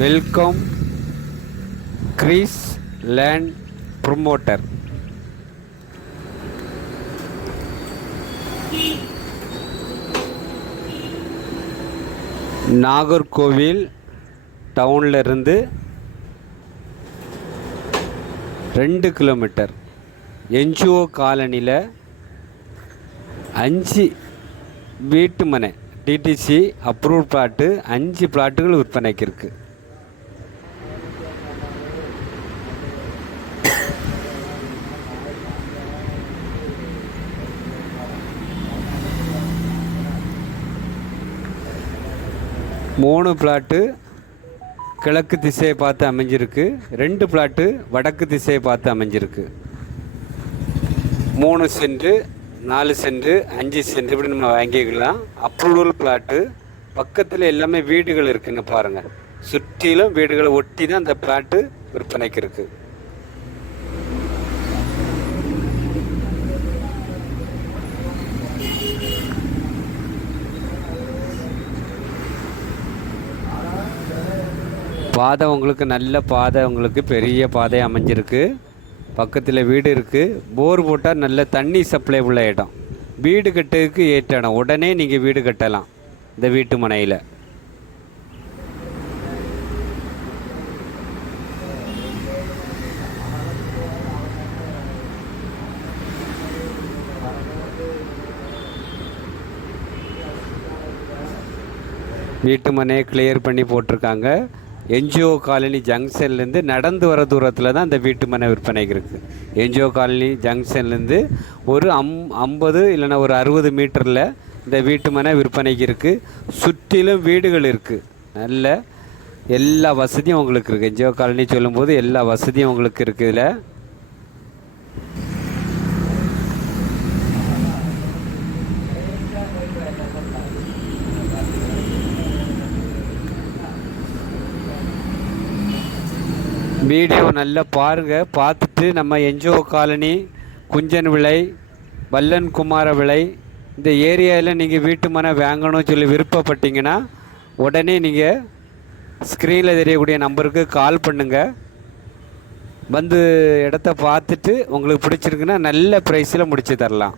Welcome Greece land promoter. Nagercoil டவுனில் இருந்து ரெண்டு கிலோமீட்டர் என்ஜிஓ காலனியில் அஞ்சு வீட்டு மனை டிடிசி அப்ரூவ் பிளாட்டு அஞ்சு பிளாட்டுகள் விற்பனைக்கு இருக்குது மூணு பிளாட்டு கிழக்கு திசையை பார்த்து அமைஞ்சிருக்கு. ரெண்டு பிளாட்டு வடக்கு திசையை பார்த்து அமைஞ்சிருக்கு. மூணு சென்ட்டு நாலு சென்ட்டு அஞ்சு சென்ட் இப்படி நம்ம வாங்கிக்கலாம். Approval plot. பக்கத்தில் எல்லாமே வீடுகள் இருக்குன்னு பாருங்கள் சுற்றிலும் வீடுகளை ஒட்டி தான் அந்த பிளாட்டு விற்பனைக்கு இருக்குது பாதை உங்களுக்கு நல்ல பாதை உங்களுக்கு பெரிய பாதை அமைஞ்சிருக்கு. பக்கத்தில் வீடு இருக்குது போர் போட்டால் நல்ல தண்ணி சப்ளை உள்ள இடம். வீடு கட்டுறதுக்கு ஏற்ற இடம். உடனே நீங்கள் வீடு கட்டலாம். இந்த வீட்டு மனையில். வீட்டு மனையை கிளியர் பண்ணி போட்டிருக்காங்க. என்ஜிஓ காலனி ஜங்ஷன்லேருந்து நடந்து வர தூரத்தில் தான் இந்த வீட்டு மனை விற்பனைக்கு இருக்குது என்ஜிஓ காலனி ஜங்ஷன்லேருந்து ஒரு அம் ஐம்பது இல்லைன்னா ஒரு அறுபது மீட்டரில் இந்த வீட்டு மனை விற்பனைக்கு இருக்குது சுற்றிலும் வீடுகள் இருக்குது நல்ல எல்லா வசதியும் உங்களுக்கு இருக்குது என்ஜிஓ காலனி சொல்லும்போது எல்லா வசதியும் உங்களுக்கு இருக்குது இதில். வீடியோ நல்லா பாருங்கள் பார்த்துட்டு நம்ம என்ஜிஓ காலனி குஞ்சன் விலை வல்லன் குமார விலை இந்த ஏரியாவில் நீங்கள் வீட்டு மனை வாங்கணும்னு சொல்லி விருப்பப்பட்டீங்கன்னா உடனே நீங்கள் ஸ்க்ரீனில் தெரியக்கூடிய நம்பருக்கு கால் பண்ணுங்கள் வந்து இடத்த பார்த்துட்டு உங்களுக்கு பிடிச்சிருக்குன்னா நல்ல ப்ரைஸில் முடிச்சு தரலாம்.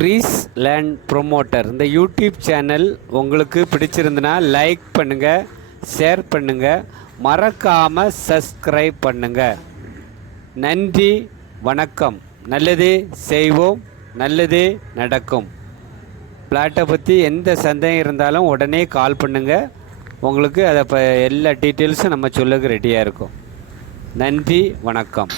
Greece land promoter. இந்த யூடியூப் சேனல் உங்களுக்கு பிடிச்சிருந்துன்னா லைக் பண்ணுங்கள் ஷேர் பண்ணுங்கள் மறக்காமல் சப்ஸ்கிரைப் பண்ணுங்கள் நன்றி வணக்கம். நல்லது செய்வோம் நல்லது நடக்கும். பிளாட்டை பற்றி எந்த சந்தேகம் இருந்தாலும் உடனே கால் பண்ணுங்கள் உங்களுக்கு அதை இப்போ எல்லா டீட்டெயில்ஸும் நம்ம சொல்லுக்கு ரெடியாக இருக்கும். நன்றி வணக்கம்.